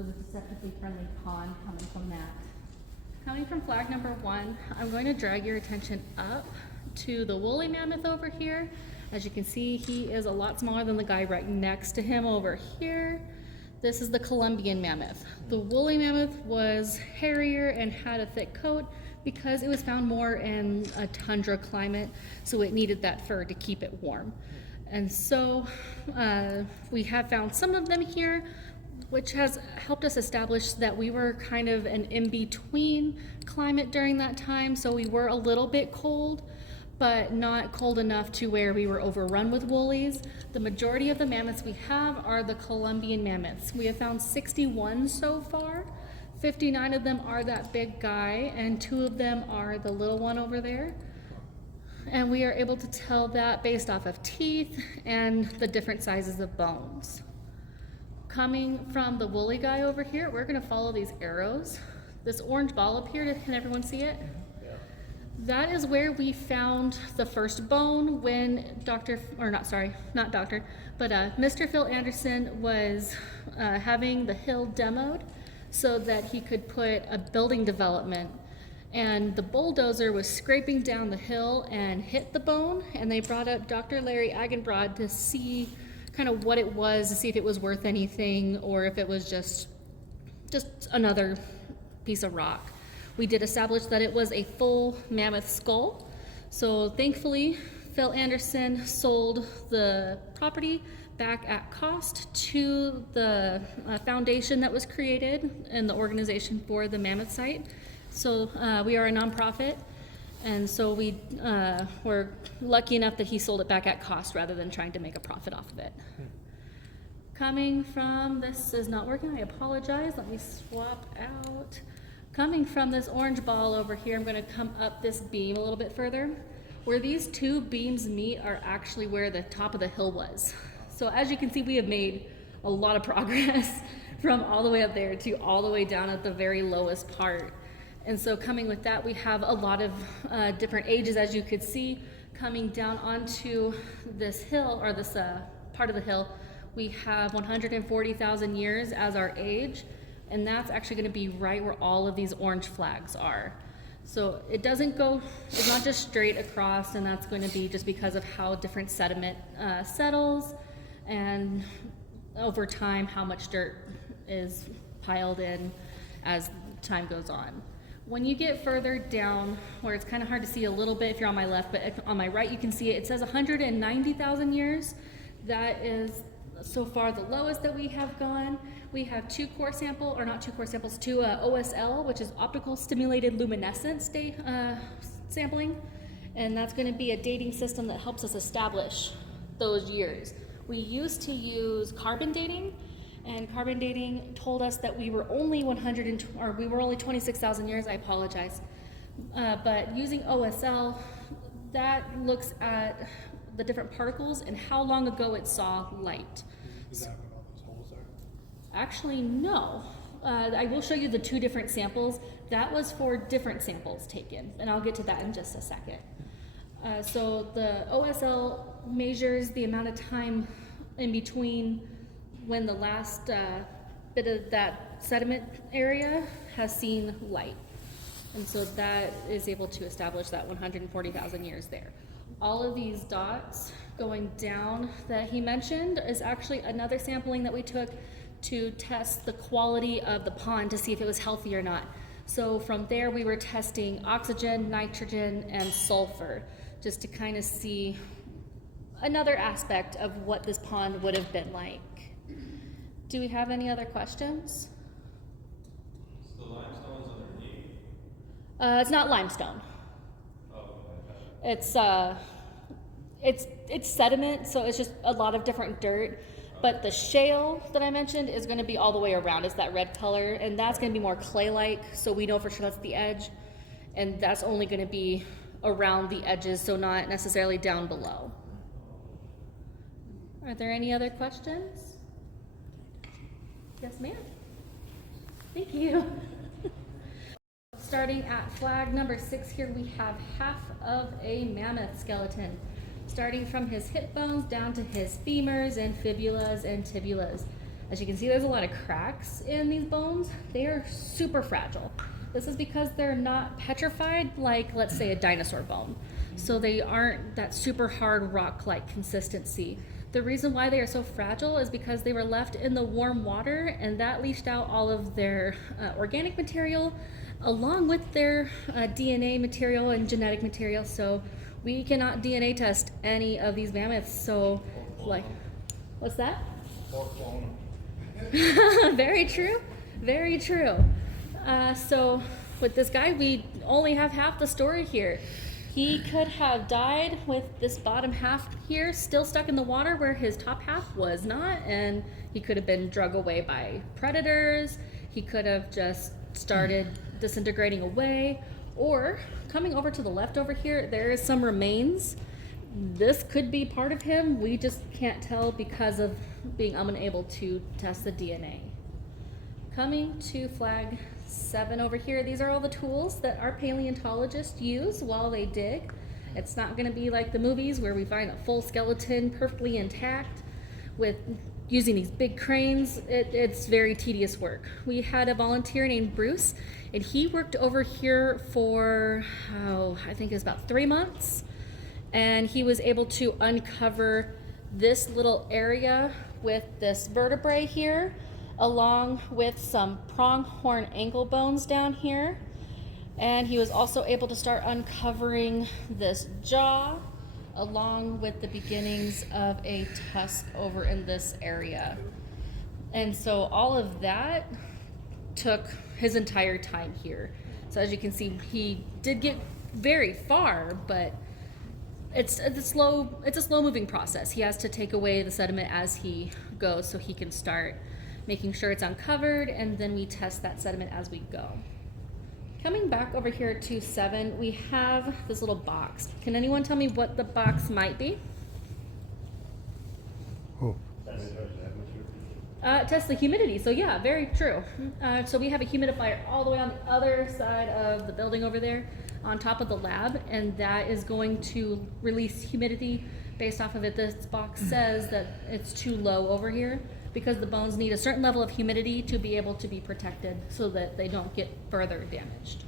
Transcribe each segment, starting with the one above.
was a deceptively friendly pond coming from that. Coming from flag number 1, I'm going to drag your attention up to the woolly mammoth over here. As you can see, he is a lot smaller than the guy right next to him over here. This is the Columbian mammoth. The woolly mammoth was hairier and had a thick coat because it was found more in a tundra climate, so it needed that fur to keep it warm. And so we have found some of them here, which has helped us establish that we were kind of an in-between climate during that time. So we were a little bit cold, but not cold enough to where we were overrun with woolies. The majority of the mammoths we have are the Columbian mammoths. We have found 61 so far. 59 of them are that big guy, and 2 of them are the little one over there. And we are able to tell that based off of teeth and the different sizes of bones. Coming from the woolly guy over here, we're gonna follow these arrows. This orange ball up here, can everyone see it? Yeah. That is where we found the first bone when Mr. Phil Anderson was having the hill demoed so that he could put a building development. And the bulldozer was scraping down the hill and hit the bone, and they brought up Dr. Larry Agenbrod to see kind of what it was, to see if it was worth anything or if it was just another piece of rock. We did establish that it was a full mammoth skull. So thankfully, Phil Anderson sold the property back at cost to the foundation that was created and the organization for the mammoth site. So we are a nonprofit, and so we were lucky enough that he sold it back at cost rather than trying to make a profit off of it. Coming from, this is not working, I apologize, let me swap out. Coming from this orange ball over here, I'm gonna come up this beam a little bit further. Where these 2 beams meet are actually where the top of the hill was. So as you can see, we have made a lot of progress from all the way up there to all the way down at the very lowest part. And so coming with that, we have a lot of different ages, as you could see, coming down onto this hill, or this part of the hill. We have 140,000 years as our age, and that's actually gonna be right where all of these orange flags are. So it doesn't go, it's not just straight across, and that's going to be just because of how different sediment settles, and over time, how much dirt is piled in as time goes on. When you get further down, where it's kind of hard to see a little bit if you're on my left, but on my right you can see it, it says 190,000 years. That is so far the lowest that we have gone. We have 2 core sample, or not 2 core samples, 2 OSL, which is optical stimulated luminescence sampling, and that's going to be a dating system that helps us establish those years. We used to use carbon dating, and carbon dating told us that we were only 26,000 years. I apologize, but using OSL, that looks at the different particles and how long ago it saw light. Is that what all those holes are? Actually, no. I will show you the 2 different samples. That was for different samples taken, and I'll get to that in just a second. So the OSL measures the amount of time in between when the last bit of that sediment area has seen light. And so that is able to establish that 140,000 years there. All of these dots going down that he mentioned is actually another sampling that we took to test the quality of the pond to see if it was healthy or not. So from there we were testing oxygen, nitrogen, and sulfur, just to kind of see another aspect of what this pond would have been like. Do we have any other questions? So the limestone is underneath? It's not limestone. Oh, okay. It's sediment, so it's just a lot of different dirt. But the shale that I mentioned is going to be all the way around. It's that red color, and that's going to be more clay-like, so we know for sure that's the edge. And that's only going to be around the edges, so not necessarily down below. Are there any other questions? Yes, ma'am. Thank you. Starting at flag number 6 here, we have half of a mammoth skeleton. Starting from his hip bones down to his femurs and fibulas and tibulas. As you can see, there's a lot of cracks in these bones. They are super fragile. This is because they're not petrified like, let's say, a dinosaur bone. So they aren't that super hard rock-like consistency. The reason why they are so fragile is because they were left in the warm water, and that leached out all of their organic material along with their DNA material and genetic material. So we cannot DNA test any of these mammoths. So, like, what's that? Very true, very true. So with this guy, we only have half the story here. He could have died with this bottom half here still stuck in the water where his top half was not, and he could have been drug away by predators. He could have just started disintegrating away, or coming over to the left over here, there is some remains. This could be part of him. We just can't tell because of being unable to test the DNA. Coming to flag 7 over here, these are all the tools that our paleontologists use while they dig. It's not going to be like the movies where we find a full skeleton perfectly intact with using these big cranes. It's very tedious work. We had a volunteer named Bruce, and he worked over here for, I think it was about 3 months. And he was able to uncover this little area with this vertebrae here, along with some pronghorn ankle bones down here. And he was also able to start uncovering this jaw, along with the beginnings of a tusk over in this area. And so all of that took his entire time here. So as you can see, he did get very far, but it's a slow moving process. He has to take away the sediment as he goes so he can start making sure it's uncovered, and then we test that sediment as we go. Coming back over here to 7, we have this little box. Can anyone tell me what the box might be? Oh. Test the humidity. So yeah, very true. So we have a humidifier all the way on the other side of the building over there on top of the lab, and that is going to release humidity based off of it. This box says that it's too low over here because the bones need a certain level of humidity to be able to be protected so that they don't get further damaged.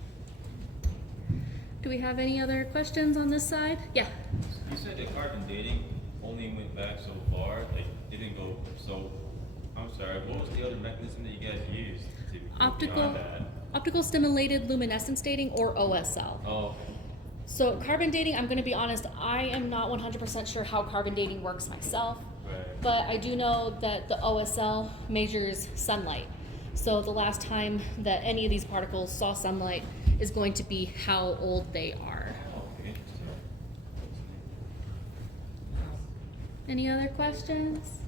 Do we have any other questions on this side? Yeah. You said the carbon dating only went back so far, like it didn't go so. I'm sorry. What was the other mechanism that you guys used to go beyond that? Optical stimulated luminescence dating, or OSL. Oh. So carbon dating, I'm going to be honest, I am not 100% sure how carbon dating works myself. Right. But I do know that the OSL measures sunlight. So the last time that any of these particles saw sunlight is going to be how old they are. Okay. Any other questions?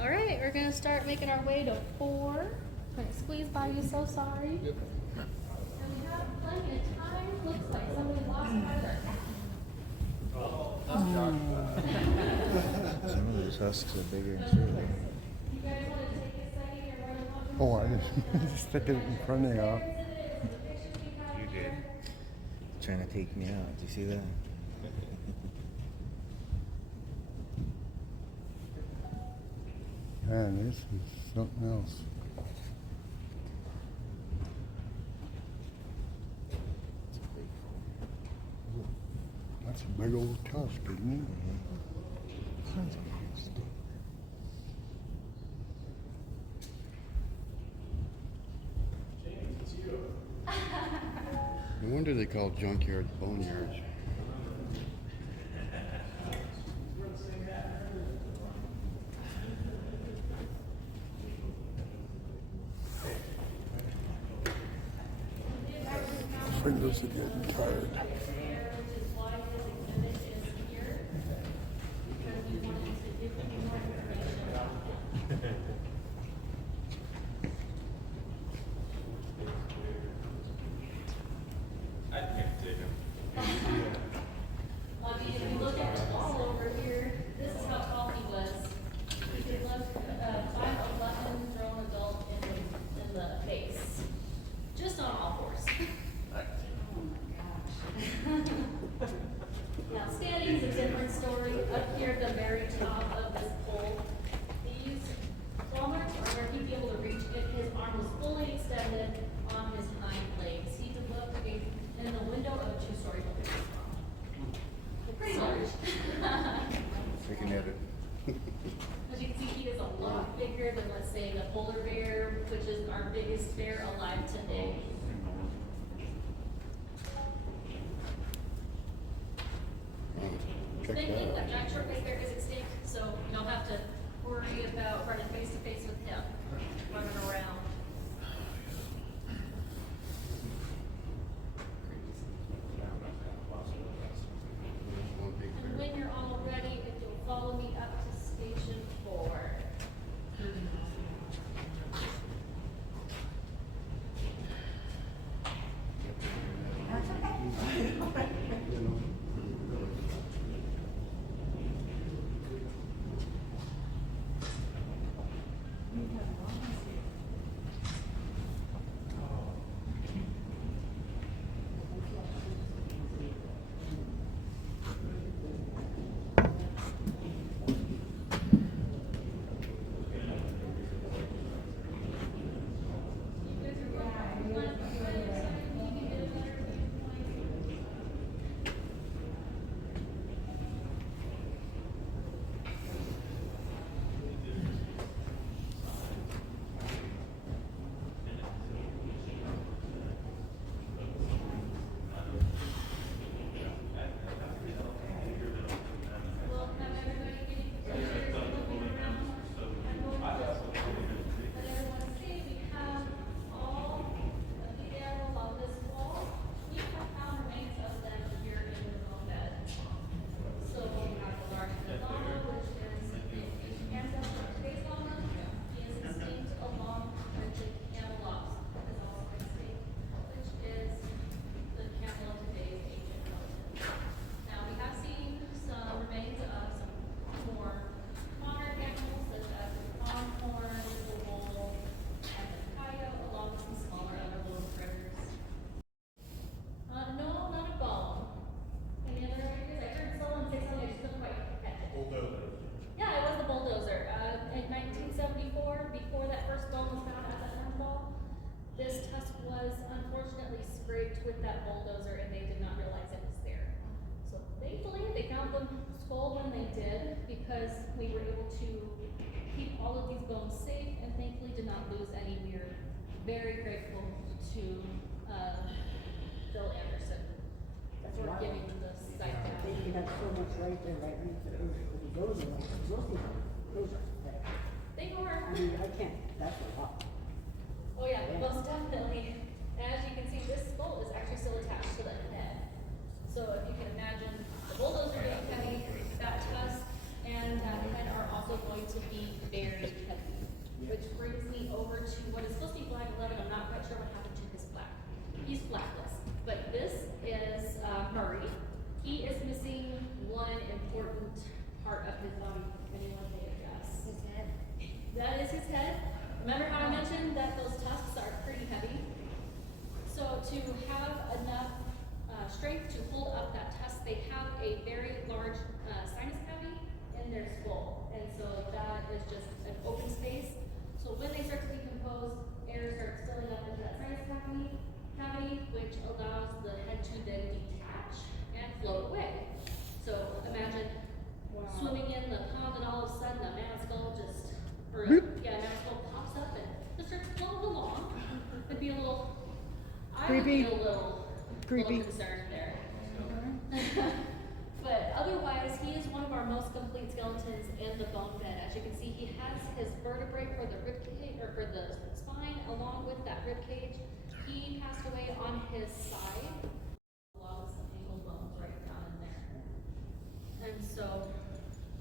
All right, we're gonna start making our way to 4. Gonna squeeze by you, so sorry. Yep. And we have plenty of time. Looks like somebody lost part of their Some of those husks are bigger too. You guys wanna take a second here, run a Oh, I just stick it in front of you. You did. Trying to take me out. Do you see that? Man, this is something else. That's a big old tusk, isn't it? Tons of husks. No wonder they call junkyards boneyards. Fingers are getting tired. I can't take him. I mean, if you look at the wall over here, this is how tall he was. He could lift 5'11" grown adult in the face, just on all fours. Oh my gosh. bear alive today. Check Thinking that that out. giant short-faced bear is extinct, so you don't have to worry about running face to face with him, running around. One big And bear. when you're all ready, if you'll follow me up to station 4. We'll have everybody getting pictures, moving around. I'm going to let everyone see we have all of the animals on this wall. We have found remains of them here in the bone bed. So we have the large llama, which is the ancestor of today's llama. He is extinct along with the camelops, is also extinct, which is the camel of today's ancient relative. Now, we have seen some remains of some more modern animals, such as the pronghorn, the bull, and the coyote, along with some smaller other little critters. No, not a bone. Any other ideas? I heard someone say something, I just couldn't quite catch it. Bulldozer. Yeah, it was the bulldozer. In 1974, before that first bone was found at that hornball, this tusk was unfortunately scraped with that bulldozer and they did not realize it was there. So thankfully, they found the skull when they did because we were able to keep all of these bones safe and thankfully did not lose any. We are very grateful to Phil Anderson for Wow. giving the site down. They have so much right there, right next to those are bad. They were. I mean, I can't, that's a lot. Oh yeah, most definitely. And as you can see, this skull is actually still attached to the head. So if you can imagine, the bulldozer being heavy, that tusk and that head are also going to be very heavy. Which brings me over to what is supposed to be Black 11. I'm not quite sure what happened to his black. He's blackless. But this is Murray. He is missing one important part of his body. Anyone may guess? His head. That is his head. Remember how I mentioned that those tusks are pretty heavy? So to have enough strength to hold up that tusk, they have a very large sinus cavity in their skull. And so that is just an open space. So when they start to decompose, air starts filling up into that sinus cavity, which allows the head to then detach and float away. So imagine swimming in the pond and all of a sudden a mammoth skull just, or a mammoth skull pops up and just starts floating along. It'd be a little, I would be Creepy. a little concerned there. But otherwise, he is one of our most complete skeletons in the bone bed. As you can see, he has his vertebrae for the rib cage, or for the spine, along with that rib cage. He passed away on his side, along with some ankle bones right down in there. And so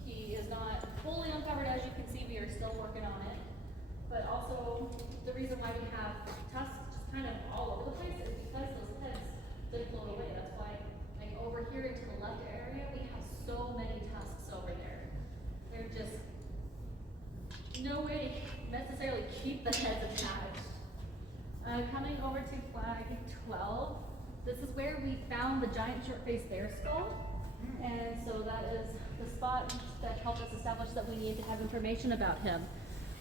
he is not fully uncovered. As you can see, we are still working on it. But also, the reason why we have tusks just kind of all over the place is because those heads did float away. That's why, like over here to the left area, we have so many tusks over there. They're just no way to necessarily keep the heads attached. Coming over to flag 12, this is where we found the giant short-faced bear skull. And so that is the spot that helped us establish that we need to have information about him.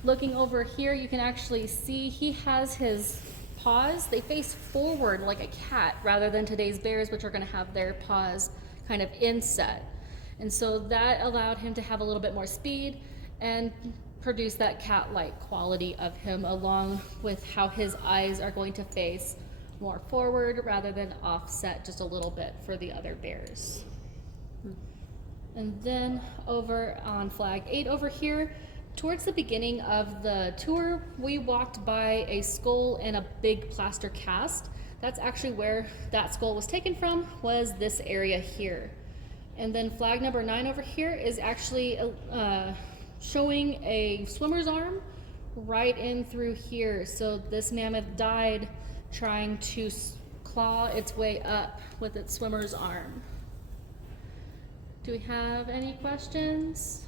Looking over here, you can actually see he has his paws. They face forward like a cat rather than today's bears, which are going to have their paws kind of inset. And so that allowed him to have a little bit more speed and produce that cat-like quality of him, along with how his eyes are going to face more forward rather than offset just a little bit for the other bears. And then over on flag 8 over here, towards the beginning of the tour, we walked by a skull and a big plaster cast. That's actually where that skull was taken from, was this area here. And then flag number 9 over here is actually showing a swimmer's arm right in through here. So this mammoth died trying to claw its way up with its swimmer's arm. Do we have any questions?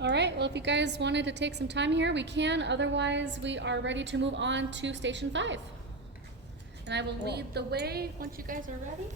All right, well, if you guys wanted to take some time here, we can. Otherwise, we are ready to move on to Station 5. And I will lead the way once you guys are ready.